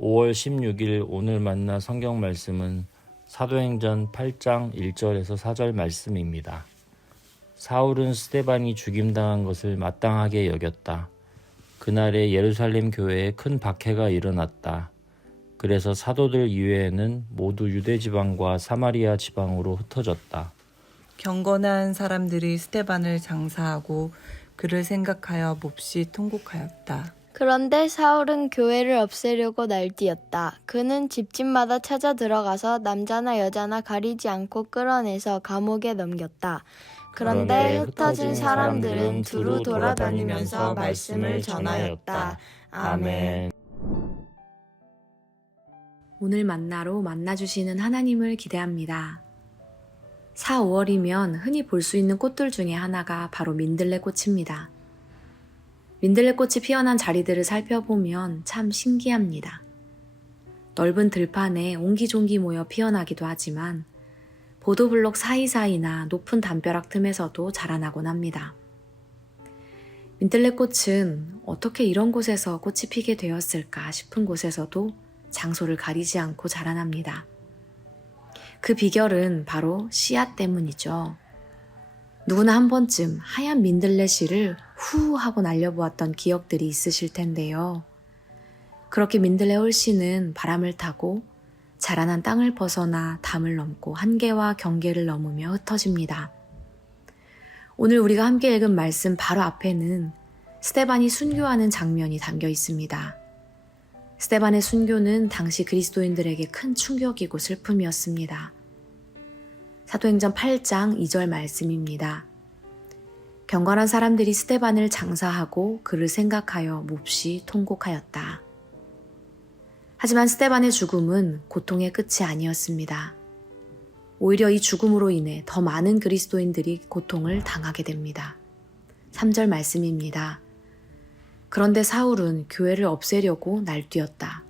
5월 16일 오늘 만나 성경 말씀은 사도행전 8장 1절에서 4절 말씀입니다. 사울은 스데반이 죽임당한 것을 마땅하게 여겼다. 그날에 예루살렘 교회에 큰 박해가 일어났다. 그래서 사도들 이외에는 모두 유대 지방과 사마리아 지방으로 흩어졌다. 경건한 사람들이 스데반을 장사하고 그를 생각하여 몹시 통곡하였다. 그런데 사울은 교회를 없애려고 날뛰었다. 그는 집집마다 찾아 들어가서 남자나 여자나 가리지 않고 끌어내서 감옥에 넘겼다. 그런데 흩어진 사람들은 두루 돌아다니면서 말씀을 전하였다. 아멘. 오늘 만나로 만나주시는 하나님을 기대합니다. 4, 5월이면 흔히 볼 수 있는 꽃들 중에 하나가 바로 민들레꽃입니다. 민들레꽃이 피어난 자리들을 살펴보면 참 신기합니다. 넓은 들판에 옹기종기 모여 피어나기도 하지만 보도블록 사이사이나 높은 담벼락 틈에서도 자라나곤 합니다. 민들레꽃은 어떻게 이런 곳에서 꽃이 피게 되었을까 싶은 곳에서도 장소를 가리지 않고 자라납니다. 그 비결은 바로 씨앗 때문이죠. 누구나 한 번쯤 하얀 민들레 씨를 후 하고 날려보았던 기억들이 있으실 텐데요. 그렇게 민들레 홀씨는 바람을 타고 자라난 땅을 벗어나 담을 넘고 한계와 경계를 넘으며 흩어집니다. 오늘 우리가 함께 읽은 말씀 바로 앞에는 스데반이 순교하는 장면이 담겨 있습니다. 스데반의 순교는 당시 그리스도인들에게 큰 충격이고 슬픔이었습니다. 사도행전 8장 2절 말씀입니다. 경건한 사람들이 스데반을 장사하고 그를 생각하여 몹시 통곡하였다. 하지만 스데반의 죽음은 고통의 끝이 아니었습니다. 오히려 이 죽음으로 인해 더 많은 그리스도인들이 고통을 당하게 됩니다. 3절 말씀입니다. 그런데 사울은 교회를 없애려고 날뛰었다.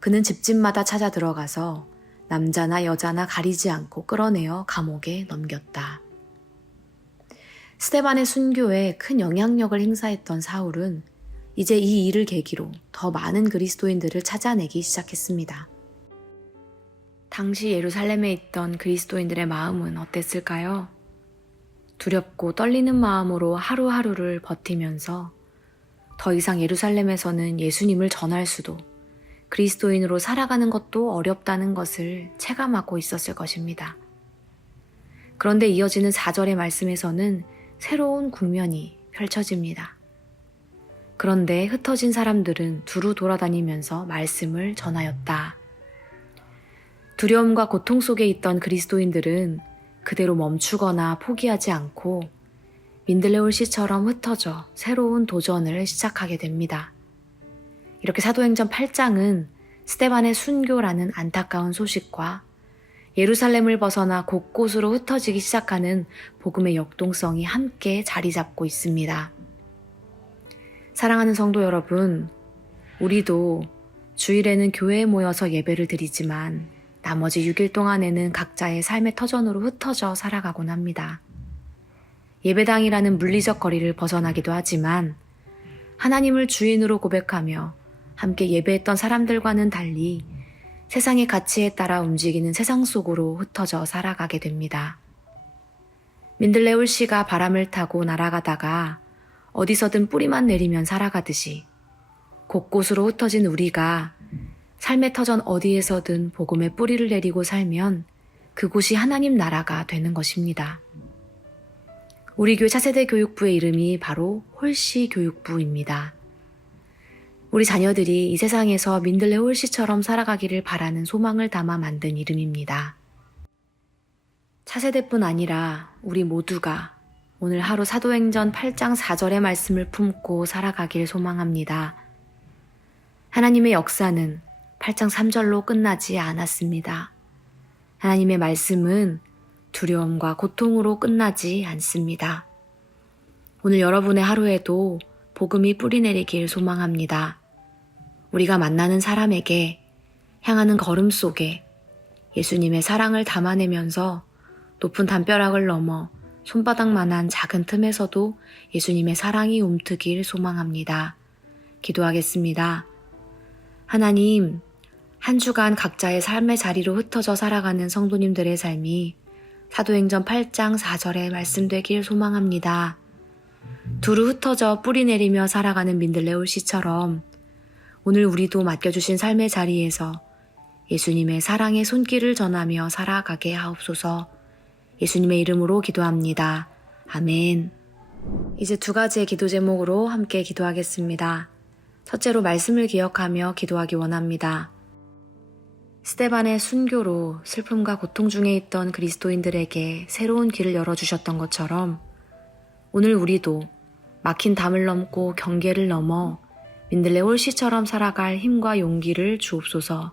그는 집집마다 찾아 들어가서 남자나 여자나 가리지 않고 끌어내어 감옥에 넘겼다. 스데반의 순교에 큰 영향력을 행사했던 사울은 이제 이 일을 계기로 더 많은 그리스도인들을 찾아내기 시작했습니다. 당시 예루살렘에 있던 그리스도인들의 마음은 어땠을까요? 두렵고 떨리는 마음으로 하루하루를 버티면서 더 이상 예루살렘에서는 예수님을 전할 수도 그리스도인으로 살아가는 것도 어렵다는 것을 체감하고 있었을 것입니다. 그런데 이어지는 4절의 말씀에서는 새로운 국면이 펼쳐집니다. 그런데 흩어진 사람들은 두루 돌아다니면서 말씀을 전하였다. 두려움과 고통 속에 있던 그리스도인들은 그대로 멈추거나 포기하지 않고 민들레 홀씨처럼 흩어져 새로운 도전을 시작하게 됩니다. 이렇게 사도행전 8장은 스데반의 순교라는 안타까운 소식과 예루살렘을 벗어나 곳곳으로 흩어지기 시작하는 복음의 역동성이 함께 자리 잡고 있습니다. 사랑하는 성도 여러분, 우리도 주일에는 교회에 모여서 예배를 드리지만 나머지 6일 동안에는 각자의 삶의 터전으로 흩어져 살아가곤 합니다. 예배당이라는 물리적 거리를 벗어나기도 하지만 하나님을 주인으로 고백하며 함께 예배했던 사람들과는 달리 세상의 가치에 따라 움직이는 세상 속으로 흩어져 살아가게 됩니다. 민들레 홀씨가 바람을 타고 날아가다가 어디서든 뿌리만 내리면 살아가듯이 곳곳으로 흩어진 우리가 삶의 터전 어디에서든 복음의 뿌리를 내리고 살면 그곳이 하나님 나라가 되는 것입니다. 우리 교회 차세대 교육부의 이름이 바로 홀씨 교육부입니다. 우리 자녀들이 이 세상에서 민들레 홀씨처럼 살아가기를 바라는 소망을 담아 만든 이름입니다. 차세대뿐 아니라 우리 모두가 오늘 하루 사도행전 8장 4절의 말씀을 품고 살아가길 소망합니다. 하나님의 역사는 8장 3절로 끝나지 않았습니다. 하나님의 말씀은 두려움과 고통으로 끝나지 않습니다. 오늘 여러분의 하루에도 복음이 뿌리내리길 소망합니다. 우리가 만나는 사람에게 향하는 걸음 속에 예수님의 사랑을 담아내면서 높은 담벼락을 넘어 손바닥만한 작은 틈에서도 예수님의 사랑이 움트길 소망합니다. 기도하겠습니다. 하나님, 한 주간 각자의 삶의 자리로 흩어져 살아가는 성도님들의 삶이 사도행전 8장 4절에 말씀되길 소망합니다. 두루 흩어져 뿌리 내리며 살아가는 민들레올 씨처럼 오늘 우리도 맡겨주신 삶의 자리에서 예수님의 사랑의 손길을 전하며 살아가게 하옵소서. 예수님의 이름으로 기도합니다. 아멘. 이제 두 가지의 기도 제목으로 함께 기도하겠습니다. 첫째로 말씀을 기억하며 기도하기 원합니다. 스데반의 순교로 슬픔과 고통 중에 있던 그리스도인들에게 새로운 길을 열어주셨던 것처럼 오늘 우리도 막힌 담을 넘고 경계를 넘어 민들레올 씨처럼 살아갈 힘과 용기를 주옵소서.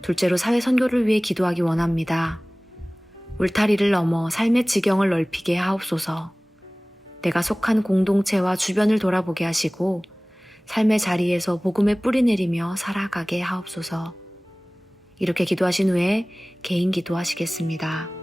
둘째로 사회 선교를 위해 기도하기 원합니다. 울타리를 넘어 삶의 지경을 넓히게 하옵소서. 내가 속한 공동체와 주변을 돌아보게 하시고 삶의 자리에서 복음의 뿌리 내리며 살아가게 하옵소서. 이렇게 기도하신 후에 개인 기도하시겠습니다.